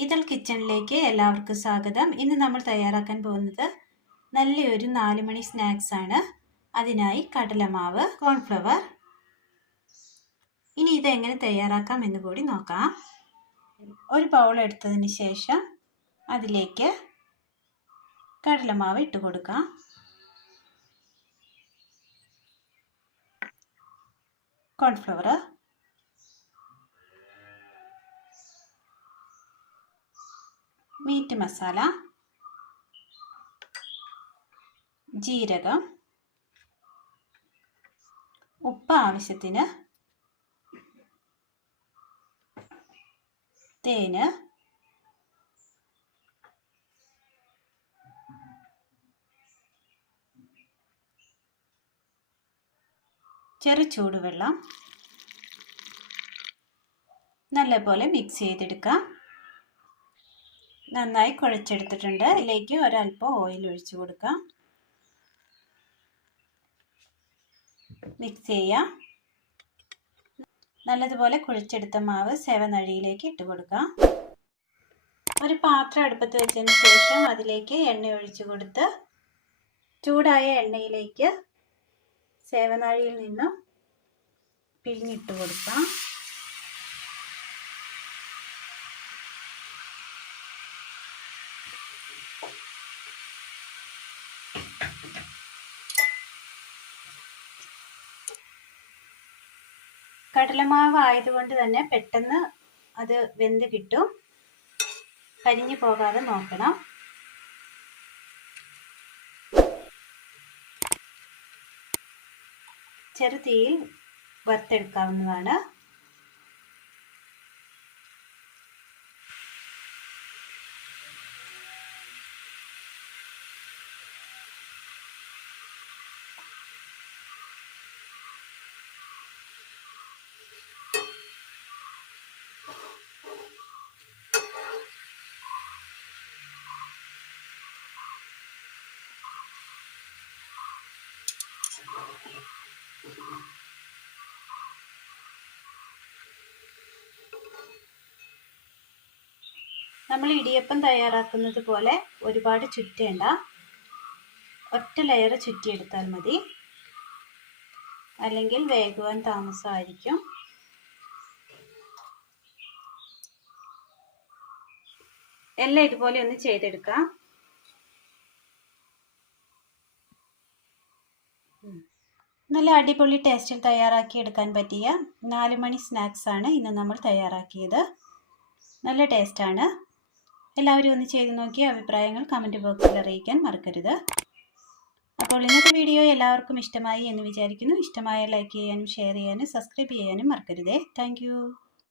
ഇതൾ കിച്ചണിലേക്ക് എല്ലാവർക്കും സ്വാഗതം. ഇന്ന് നമ്മൾ തയ്യാറാക്കാൻ പോകുന്നത് നല്ലൊരു 4 മണി സ്നാക്സ് ആണ്. അതിനായി കടലമാവ്, കോൺഫ്ലവർ. ഇനി ഇതെങ്ങനെ തയ്യാറാക്കാം എന്ന് കൂടി നോക്കാം. ഒരു ബൗൾ എടുത്തതിന് ശേഷം അതിലേക്ക് കടലമാവ് ഇട്ട് കൊടുക്കാം. കോൺഫ്ലവർ, മീറ്റ് മസാല, ജീരകം, ഉപ്പ് ആവശ്യത്തിന്, തേന്, ചെറു ചൂടുവെള്ളം നല്ലപോലെ മിക്സ് ചെയ്തെടുക്കാം. നന്നായി കുഴച്ചെടുത്തിട്ടുണ്ട്. ഇതിലേക്ക് ഒരല്പം ഓയിൽ ഒഴിച്ചു കൊടുക്കാം. മിക്സ് ചെയ്യാം. നല്ലതുപോലെ കുഴച്ചെടുത്ത മാവ് സേവനഴിയിലേക്ക് ഇട്ട് കൊടുക്കാം. ഒരു പാത്രം അടുപ്പത്ത് വെച്ചതിന് ശേഷം അതിലേക്ക് എണ്ണ ഒഴിച്ചു കൊടുത്ത് ചൂടായ എണ്ണയിലേക്ക് സേവനാഴിയിൽ നിന്നും പിഴിഞ്ഞിട്ട് കൊടുക്കാം. കടലമാവ് ആയതുകൊണ്ട് തന്നെ പെട്ടെന്ന് അത് വെന്ത് കിട്ടും. കരിഞ്ഞു പോകാതെ നോക്കണം. ചെറു തീയിൽ വറുത്തെടുക്കാവുന്നതാണ്. നമ്മൾ ഇടിയപ്പം തയ്യാറാക്കുന്നത് പോലെ ഒരുപാട് ചുറ്റേണ്ട, ഒറ്റ ലെയർ ചുറ്റിയെടുത്താൽ മതി, അല്ലെങ്കിൽ വേകുവാൻ താമസമായിരിക്കും. എല്ലാം ഇതുപോലെ ഒന്ന് ചെയ്തെടുക്കാം. നല്ല അടിപൊളി ടേസ്റ്റിൽ തയ്യാറാക്കി എടുക്കാൻ പറ്റിയ 4 മണി സ്നാക്സ് ആണ് ഇന്ന് നമ്മൾ തയ്യാറാക്കിയത്. നല്ല ടേസ്റ്റാണ്. എല്ലാവരും ഒന്ന് ചെയ്ത് നോക്കി അഭിപ്രായങ്ങൾ കമൻറ്റ് ബോക്സിൽ അറിയിക്കാൻ മറക്കരുത്. അപ്പോൾ ഇന്നത്തെ വീഡിയോ എല്ലാവർക്കും ഇഷ്ടമായി എന്ന് വിചാരിക്കുന്നു. ഇഷ്ടമായ ലൈക്ക് ചെയ്യാനും ഷെയർ ചെയ്യാനും സബ്സ്ക്രൈബ് ചെയ്യാനും മറക്കരുതേ. താങ്ക്